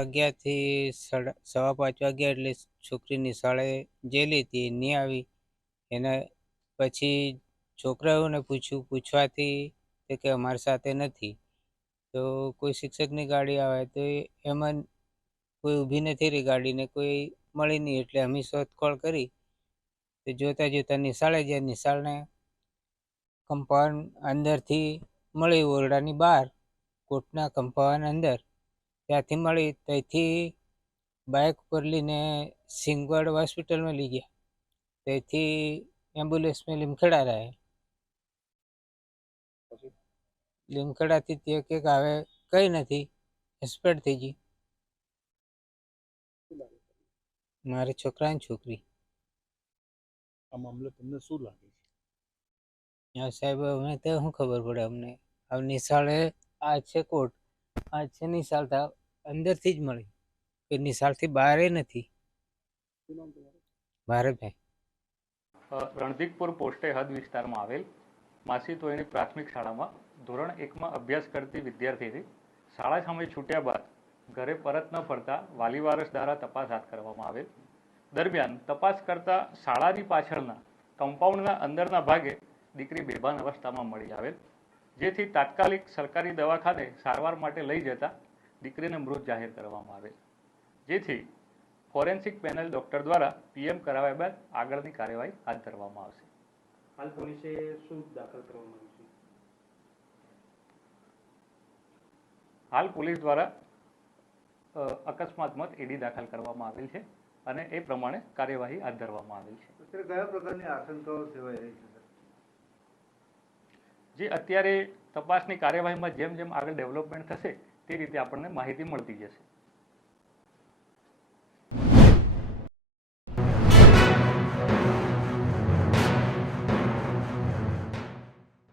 વાગ્યાથી 5:15 વાગ્યા એટલે છોકરી નિશાળે ગયેલી હતી, નહીં આવી. એના પછી છોકરાઓને પૂછવાથી તે કે અમારી સાથે નથી. તો કોઈ શિક્ષકની ગાડી આવે તો એમાં કોઈ ઊભી નથી રહી ગાડીને, કોઈ મળી નહીં. એટલે અમે શોધખોળ કરી તો જોતા નિશાળે ગયા. નિશાળને કમ્પાઉન્ડ અંદરથી મળી, ઓરડાની બહાર, કોર્ટના કમ્પાઉન્ડ અંદર ત્યાંથી મળી. ત્યાંથી બાઇક ઉપર લઈને સિંગવડ હોસ્પિટલમાં લઈ ગયા. ત્યાંથી એમ્બ્યુલન્સમાં લીમખેડા રહ્યા. લીમખેડાથી તે કે હવે કંઈ નથી, એક્સપર્ટ થઈ ગઈ મારા છોકરાની છોકરી. આ મામલે તમને શું લાગે છે? હા સાહેબ, અમને તો શું ખબર પડે? અમને હવે નિશાળે આ છે કોર્ટ, આ છે નિશાળ, અંદરથી જ મળી, કે નિશાળથી બહાર નથી. ભારતભાઈ રણધીકપુર પોસ્ટે હદ વિસ્તારમાં આવેલ માસી તોયની પ્રાથમિક શાળામાં ધોરણ 1માં અભ્યાસ કરતી વિદ્યાર્થીથી શાળા સમય છૂટ્યા બાદ ઘરે પરત ન ફરતા વાલી વારસ દ્વારા તપાસ હાથ કરવામાં આવેલ. દરમિયાન તપાસ કરતા શાળાની પાછળના કમ્પાઉન્ડના અંદરના ભાગે દીકરી બેભાન અવસ્થામાં મળી આવેલ, જેથી તાત્કાલિક સરકારી દવાખાને સારવાર માટે લઈ જતા દીકરીને મૃત જાહેર કરવામાં આવેલ, જેથી ફોરેન્સિક પેનલ ડોક્ટર દ્વારા પીએમ કરાવ્યા બાદ આગળની કાર્યવાહી હાથ ધરવામાં આવશે. હાલ પોલીસે શું દાખલ કરવામાં આવ્યું છે? હાલ પોલીસ દ્વારા અકસ્માત મત એડી દાખલ કરવામાં આવેલ છે અને એ પ્રમાણે કાર્યવાહી હાથ ધરવામાં આવેલ છે. કયા પ્રકારની આશંકાઓ સેવાઈ રહી છે? જે અત્યારે તપાસની કાર્યવાહીમાં જેમ જેમ આગળ ડેવલપમેન્ટ થશે તે રીતે આપણને માહિતી મળતી જશે.